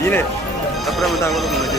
Yine Abraham tanggul menuju.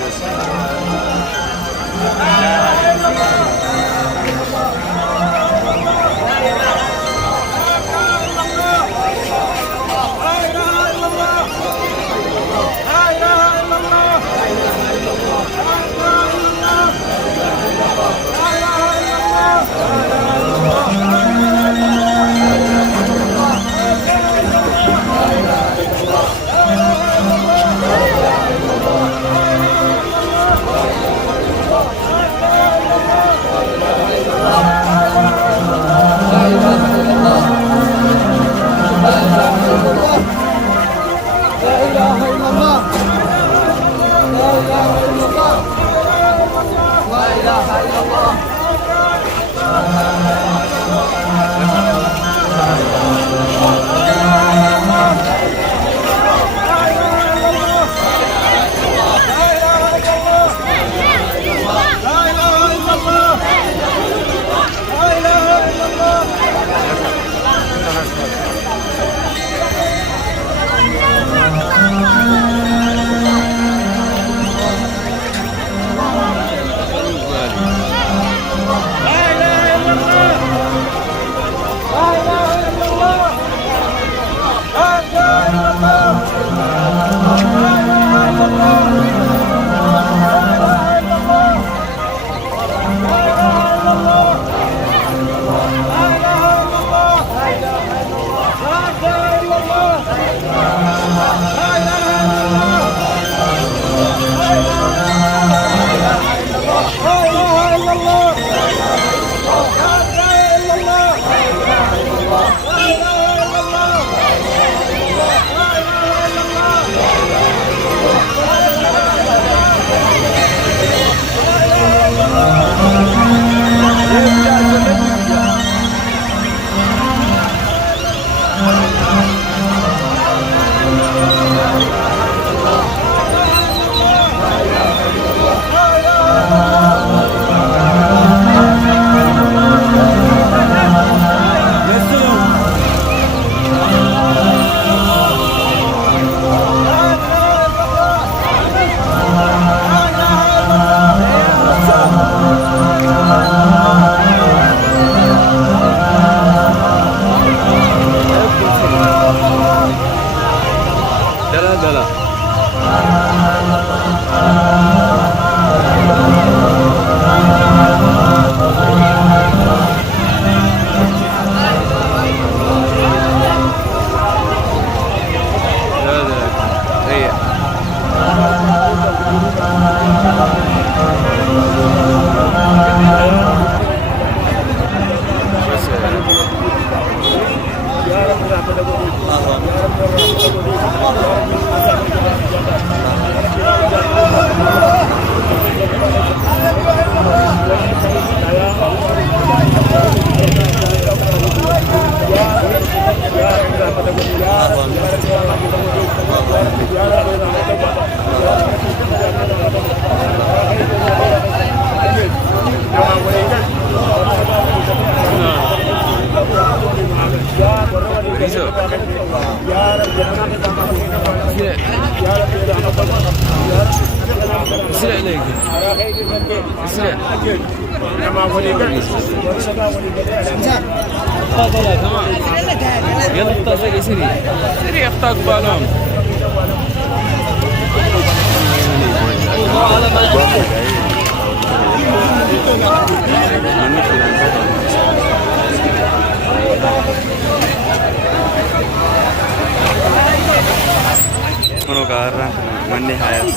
Manni hayat,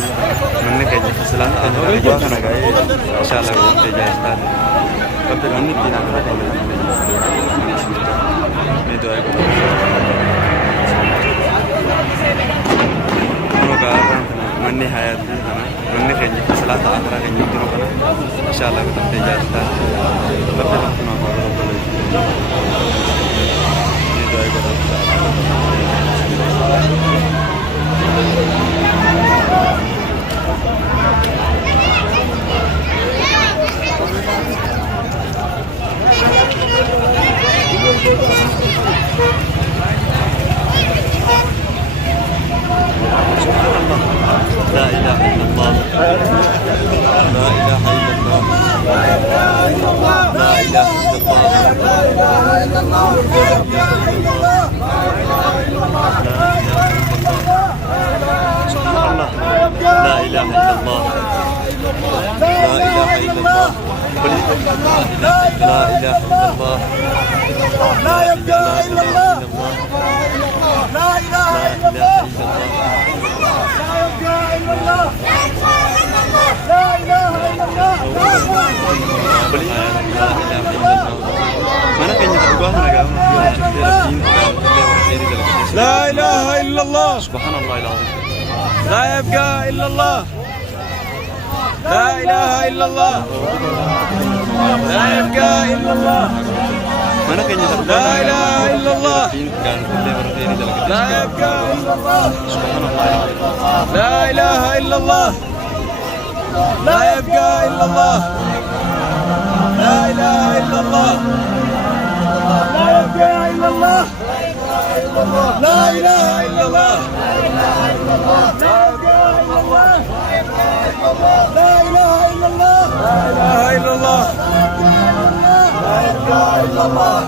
manni kerja selama tahun dua kan agak, insyaallah kerja start. Tapi manni tidak berada di dalam itu aku. Semoga manni hayat, manni kerja selama tahun dua kan insyaallah kerja start. Tapi manni tidak berada itu aku. إله إلا الله لا إله إلا الله لا إله إلا الله لا إله إلا الله سبحان الله لا إله إلا الله لا إله إلا الله لا إله إلا الله لا يبقى إلا الله لا إله إلا الله لا يبقى إلا الله لا إله إلا الله لا إله إلا الله سبحان الله العظيم لا يبقى إلا الله لا إله إلا الله لا يبقى إلا الله لا إله إلا الله لا يبقى إلا الله لا إله إلا الله لا يبقى إلا الله لا إله إلا الله لا يبقى إلا الله لا إله إلا الله لا يبقى إلا الله لا إله إلا الله لا إله إلا الله لا يبقى إلا الله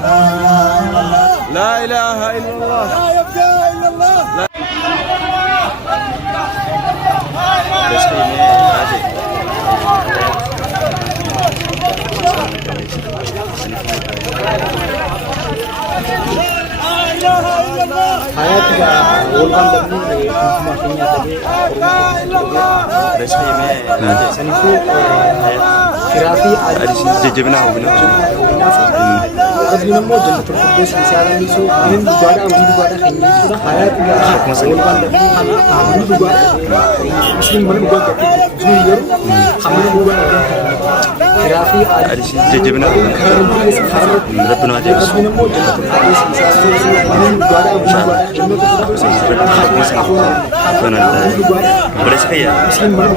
لا إله إلا الله لا يبقى إلا الله جبناه جبنا ربنا عجيب boleh sekali ya ربنا عجيب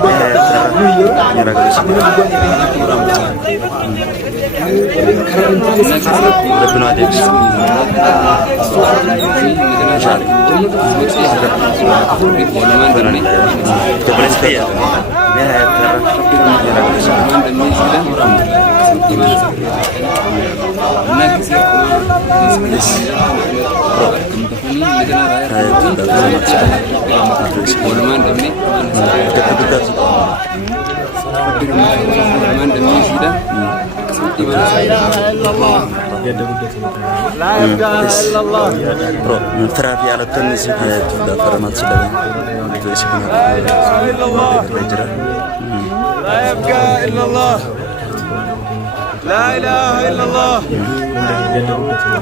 boleh sekali ya terapi alat tenis itu daftar sudah itu لا يبقى إلا الله لا إله إلا الله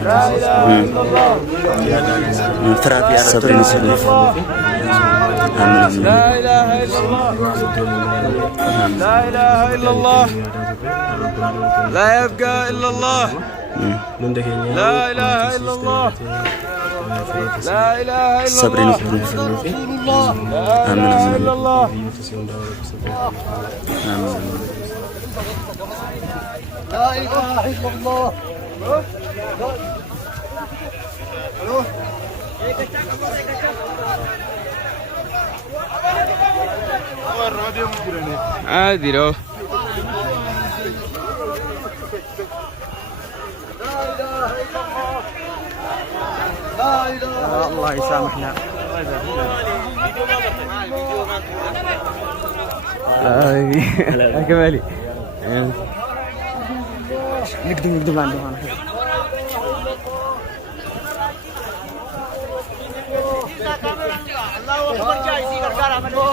لا إله إلا الله terapi alat tenis لا إله إلا الله لا إله إلا الله لا يبقى إلا الله لا إله إلا الله لا إله إلا الله لا إله إلا الله لا إله إلا الله عادي لو الله يسامحنا يا كمالي نقدم عندهم الله اكبر جاي سي सरकार हमको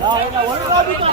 لا لا वरना भी तो